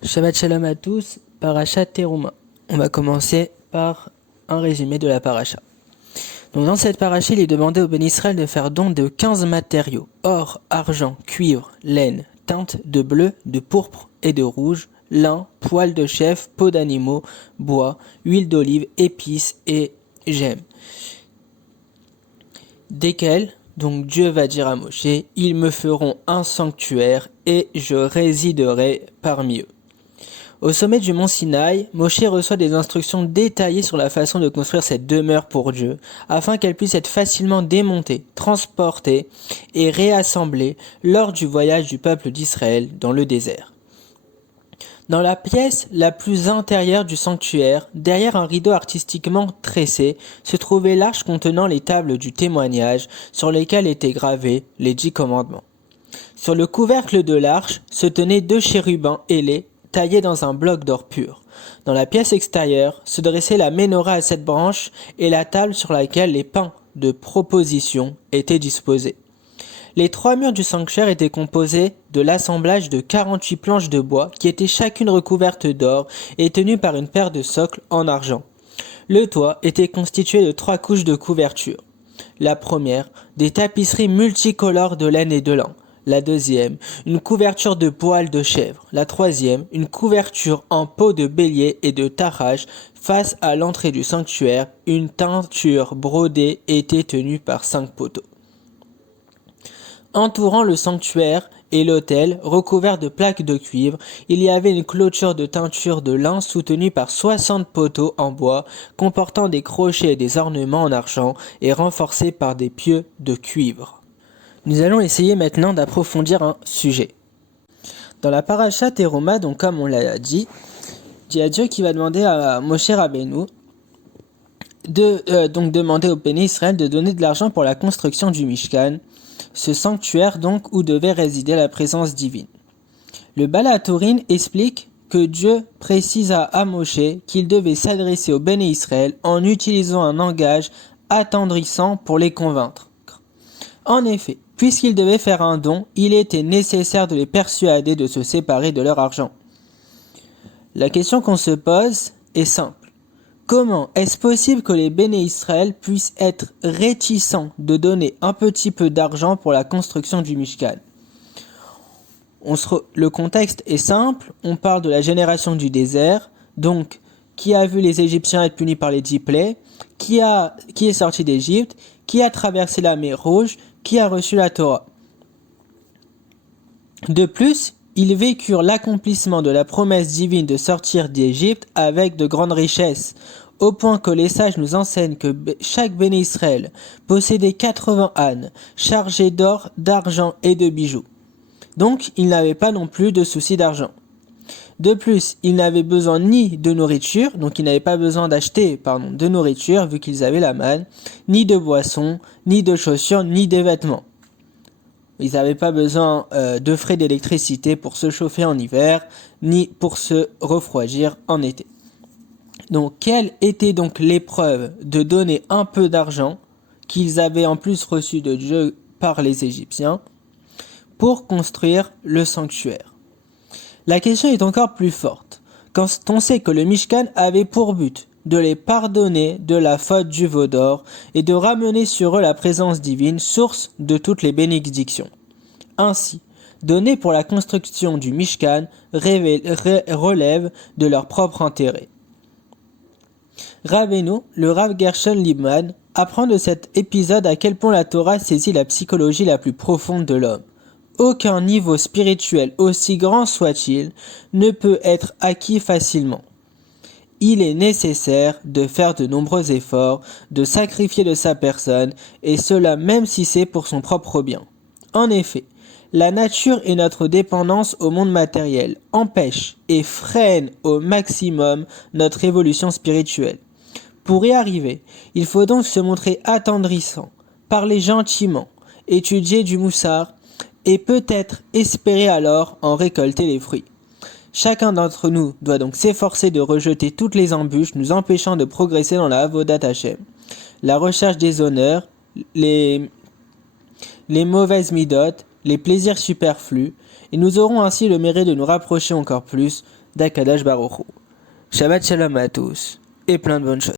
Shabbat Shalom à tous, Parashat Teruma. On va commencer par un résumé de la paracha. Donc dans cette paracha, il est demandé au béni Israël de faire don de 15 matériaux: or, argent, cuivre, laine, teinte de bleu, de pourpre et de rouge, lin, poil de chef, peau d'animaux, bois, huile d'olive, épices et gemmes. Desquels, donc Dieu va dire à Moshe, ils me feront un sanctuaire et je résiderai parmi eux. Au sommet du mont Sinaï, Moshe reçoit des instructions détaillées sur la façon de construire cette demeure pour Dieu, afin qu'elle puisse être facilement démontée, transportée et réassemblée lors du voyage du peuple d'Israël dans le désert. Dans la pièce la plus intérieure du sanctuaire, derrière un rideau artistiquement tressé, se trouvait l'arche contenant les tables du témoignage sur lesquelles étaient gravés les 10 commandements. Sur le couvercle de l'arche se tenaient 2 chérubins ailés, taillés dans un bloc d'or pur. Dans la pièce extérieure se dressait la menorah à 7 branches et la table sur laquelle les pains de proposition étaient disposés. Les 3 murs du sanctuaire étaient composés de l'assemblage de 48 planches de bois qui étaient chacune recouvertes d'or et tenues par une paire de socles en argent. Le toit était constitué de 3 couches de couverture. La première, des tapisseries multicolores de laine et de lin. La deuxième, une couverture de poils de chèvre. La troisième, une couverture en peau de bélier et de tarage. Face à l'entrée du sanctuaire, une teinture brodée était tenue par 5 poteaux. Entourant le sanctuaire et l'autel, recouvert de plaques de cuivre, il y avait une clôture de teinture de lin soutenue par 60 poteaux en bois, comportant des crochets et des ornements en argent et renforcés par des pieux de cuivre. Nous allons essayer maintenant d'approfondir un sujet. Dans la paracha Teruma, donc comme on l'a dit, il y a Dieu qui va demander à Moshe Rabbeinu donc demander au béni Israël de donner de l'argent pour la construction du Mishkan, ce sanctuaire donc où devait résider la présence divine. Le Baal HaTurim explique que Dieu précise à Moshe qu'il devait s'adresser au béni Israël en utilisant un langage attendrissant pour les convaincre. En effet, puisqu'ils devaient faire un don, il était nécessaire de les persuader de se séparer de leur argent. La question qu'on se pose est simple. Comment est-ce possible que les béné Israël puissent être réticents de donner un petit peu d'argent pour la construction du Mishkan? Le contexte est simple, on parle de la génération du désert, donc qui a vu les Égyptiens être punis par les 10 plaies, qui est sorti d'Égypte, qui a traversé la mer Rouge, qui a reçu la Torah. De plus, ils vécurent l'accomplissement de la promesse divine de sortir d'Égypte avec de grandes richesses, au point que les sages nous enseignent que chaque béné Israël possédait 80 ânes, chargés d'or, d'argent et de bijoux. Donc, ils n'avaient pas non plus de soucis d'argent. De plus, ils n'avaient besoin ni de nourriture, donc ils n'avaient pas besoin d'acheter de nourriture vu qu'ils avaient la manne, ni de boissons, ni de chaussures, ni de vêtements. Ils n'avaient pas besoin de frais d'électricité pour se chauffer en hiver, ni pour se refroidir en été. Donc, quelle était donc l'épreuve de donner un peu d'argent qu'ils avaient en plus reçu de Dieu par les Égyptiens pour construire le sanctuaire? La question est encore plus forte, quand on sait que le Mishkan avait pour but de les pardonner de la faute du veau d'or et de ramener sur eux la présence divine, source de toutes les bénédictions. Ainsi, donner pour la construction du Mishkan relève de leur propre intérêt. Rabbeinu, le Rav Gershon Liebman, apprend de cet épisode à quel point la Torah saisit la psychologie la plus profonde de l'homme. Aucun niveau spirituel, aussi grand soit-il, ne peut être acquis facilement. Il est nécessaire de faire de nombreux efforts, de sacrifier de sa personne, et cela même si c'est pour son propre bien. En effet, la nature et notre dépendance au monde matériel empêchent et freinent au maximum notre évolution spirituelle. Pour y arriver, il faut donc se montrer attendrissant, parler gentiment, étudier du moussard, et peut-être espérer alors en récolter les fruits. Chacun d'entre nous doit donc s'efforcer de rejeter toutes les embûches nous empêchant de progresser dans la Avodat Hashem. La recherche des honneurs, les mauvaises midotes, les plaisirs superflus, et nous aurons ainsi le mérite de nous rapprocher encore plus d'Akadash Baruch Hu. Shabbat shalom à tous et plein de bonnes choses.